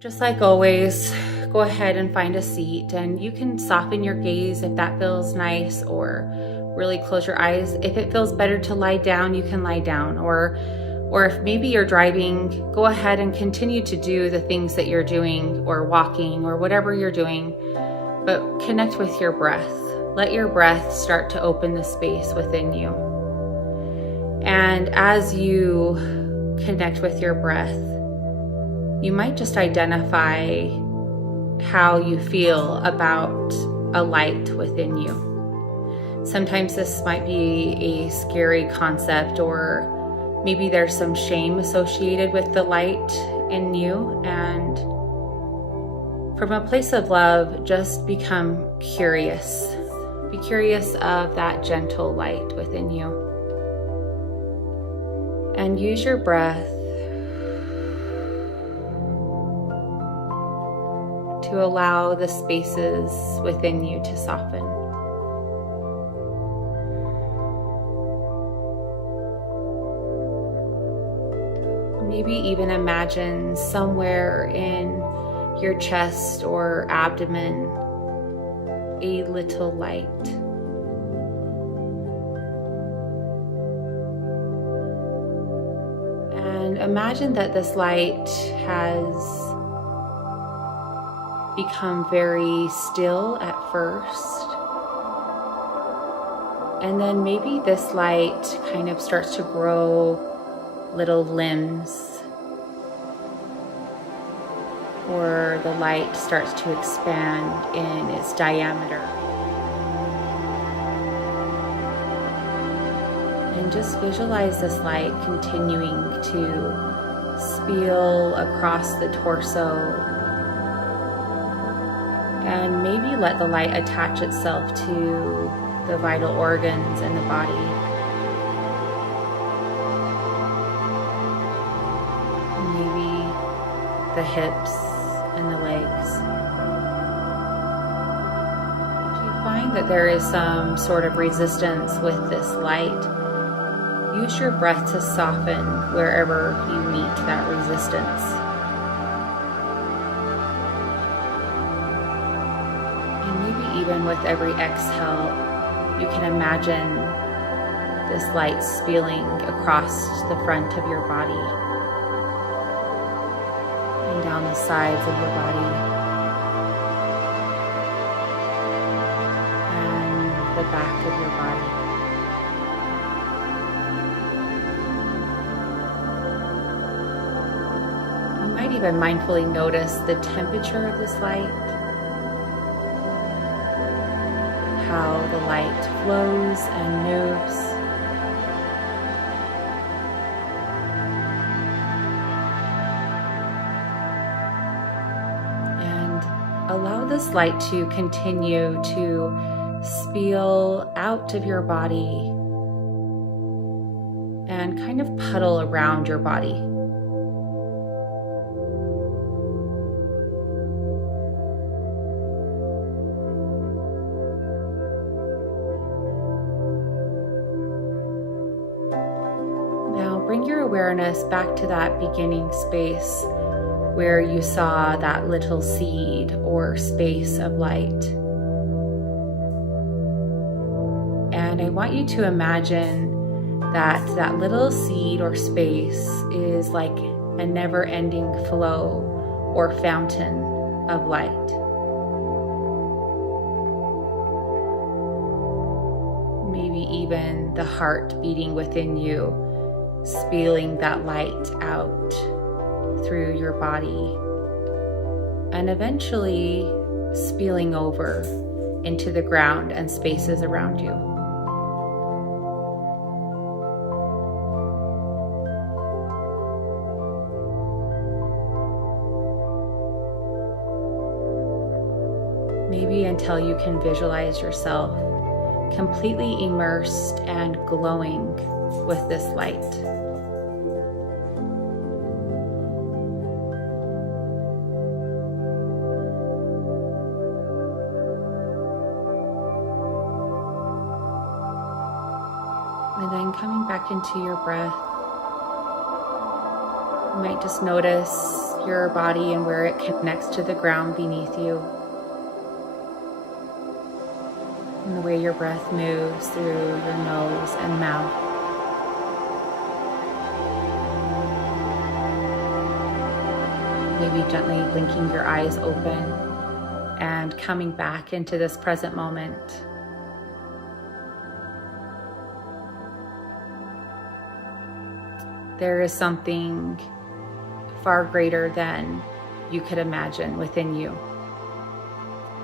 Just like always, go ahead and find a seat, and you can soften your gaze if that feels nice, or really close your eyes. If it feels better to lie down, you can lie down, or if maybe you're driving, go ahead and continue to do the things that you're doing, or walking, or whatever you're doing, but connect with your breath. Let your breath start to open the space within you. And as you connect with your breath, you might just identify how you feel about a light within you. Sometimes this might be a scary concept, or maybe there's some shame associated with the light in you. And from a place of love, just become curious. Be curious of that gentle light within you. And use your breath to allow the spaces within you to soften. Maybe even imagine somewhere in your chest or abdomen a little light. And imagine that this light has become very still at first, and then maybe this light kind of starts to grow little limbs, or the light starts to expand in its diameter. And just visualize this light continuing to spill across the torso, and maybe let the light attach itself to the vital organs in the body. Maybe the hips and the legs. If you find that there is some sort of resistance with this light, use your breath to soften wherever you meet that resistance. Even with every exhale, you can imagine this light spilling across the front of your body and down the sides of your body and the back of your body. You might even mindfully notice the temperature of this light, how the light flows and moves. And allow this light to continue to spill out of your body and kind of puddle around your body. Bring your awareness back to that beginning space where you saw that little seed or space of light. And I want you to imagine that that little seed or space is like a never-ending flow or fountain of light. Maybe even the heart beating within you, spilling that light out through your body, and eventually spilling over into the ground and spaces around you. Maybe until you can visualize yourself completely immersed and glowing with this light. And then coming back into your breath, you might just notice your body and where it connects to the ground beneath you. And the way your breath moves through your nose and mouth. Maybe gently blinking your eyes open and coming back into this present moment. There is something far greater than you could imagine within you.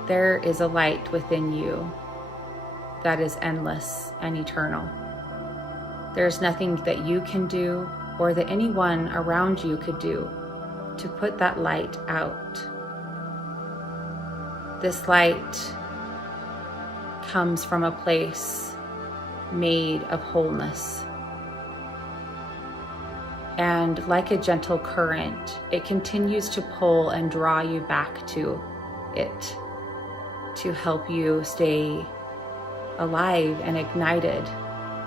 There is a light within you that is endless and eternal. There's nothing that you can do or that anyone around you could do to put that light out. This light comes from a place made of wholeness. And like a gentle current, it continues to pull and draw you back to it to help you stay alive and ignited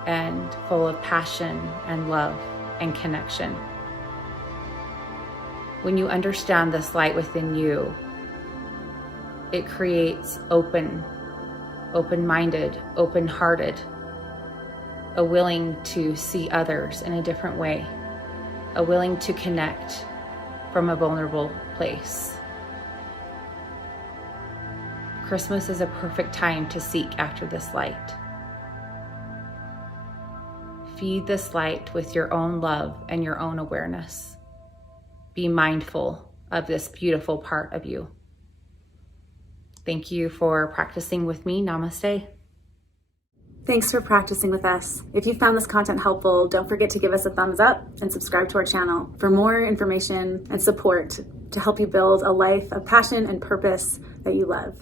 and full of passion and love and connection. When you understand this light within you, it creates open-minded, open-hearted, a willing to see others in a different way, a willing to connect from a vulnerable place. Christmas is a perfect time to seek after this light. Feed this light with your own love and your own awareness. Be mindful of this beautiful part of you. Thank you for practicing with me. Namaste. Thanks for practicing with us. If you found this content helpful, don't forget to give us a thumbs up and subscribe to our channel for more information and support to help you build a life of passion and purpose that you love.